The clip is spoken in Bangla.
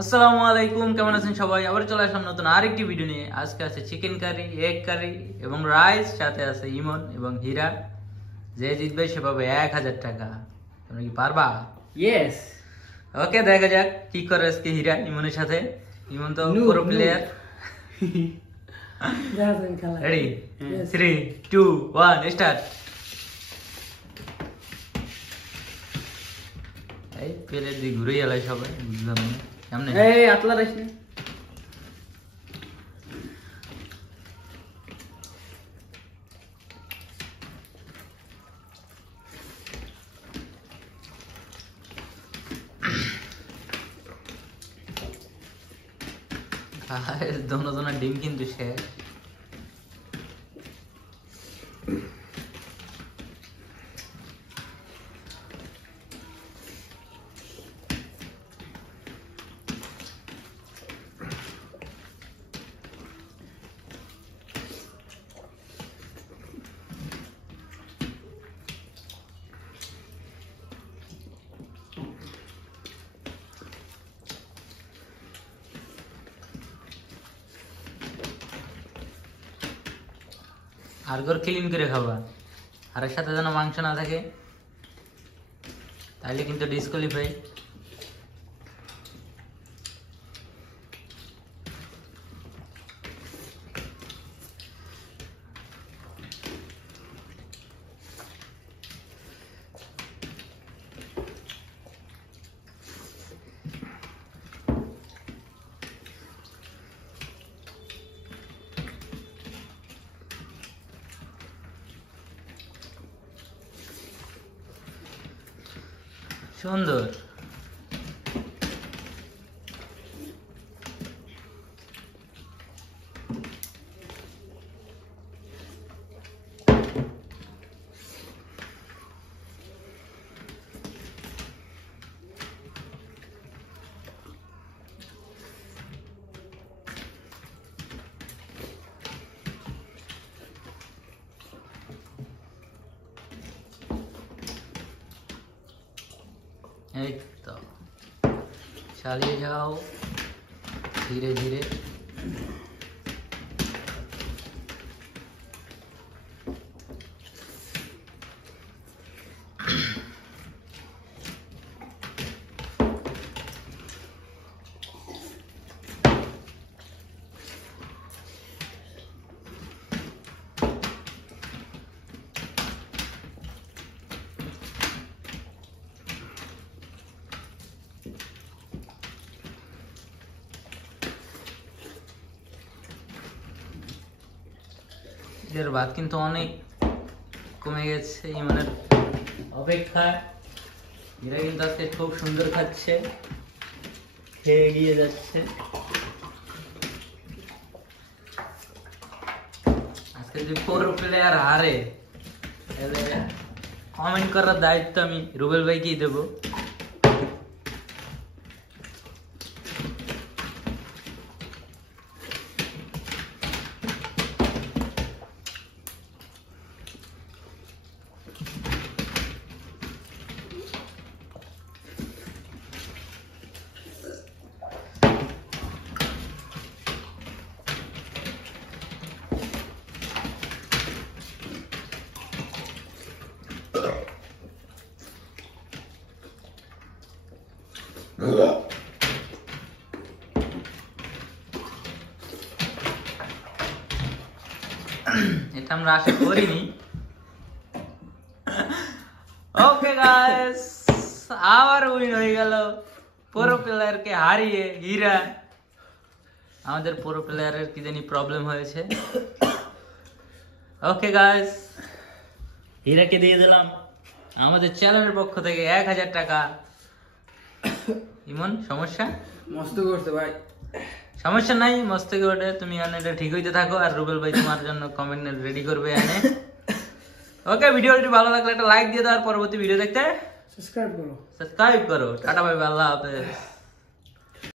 আসসালামু আলাইকুম, কেমন আছেন সবাই? আবার চলে আসলাম নতুন আরেকটি ভিডিও নিয়ে। আজকে আছে চিকেন কারি, এগ কারি এবং রাইস, সাথে আছে ইমন এবং হীরা। যে জিতবে সে পাবে 1000 টাকা। তোমরা কি পারবা? ইয়েস। ওকে, দেখা যাক কি করে আজকে হীরা ইমনের সাথে। ইমন তো পুরো প্লেয়ার। রেডি? 3 2 1 স্টার্ট। এই প্লেয়ার দিয়ে ঘুরে এলাই সবাই, বুঝলাম না কেমনে। এই আতলা রাইস না। दोनों दोनों ডিম কিন্তু শেষ। আর ঘর ক্লিন করে খাবা, আর এর সাথে যেন মাংস না থাকে, তাইলে কিন্তু ডিসকোয়ালিফাই। সুন্দর। এই তো চালিয়ে যাও ধীরে ধীরে। এর ভাত কিন্তু অনেক কমে গেছে ইমনের অপেক্ষায়। এরা কিন্তু আজকে খুব সুন্দর খাচ্ছে, খেয়ে এগিয়ে যাচ্ছে। আজকে যদি পুরো প্লেয়ার হারে তাহলে কমেন্ট করার দায়িত্ব আমি রুবেল ভাইকেই দেবো। এটা আমরা আশা করিনি। ওকে গাইস, আবার উইন হয়ে গেল পুরো প্লেয়ারকে হারিয়ে হীরা। আমাদের পুরো প্লেয়ারের কি জানি প্রবলেম হয়েছে। ওকে গাইস, হীরাকে দিয়ে দিলাম আমাদের চ্যানেলের পক্ষ থেকে 1000 টাকা। ইমন সমস্যা? মস্ত করছে ভাই। সমস্যা নাই, মস্ত করে তুমি এটা ঠিক হইতে থাকো, আর রুবেল ভাই তোমার জন্য কমেন্ট রেডি করবে এনে। ওকে, ভিডিওটি ভালো লাগলে একটা লাইক দিয়ে দাও, আর পরবর্তী ভিডিও দেখতে সাবস্ক্রাইব করো। টাটা বাই বাই, আল্লাহ হাফেজ।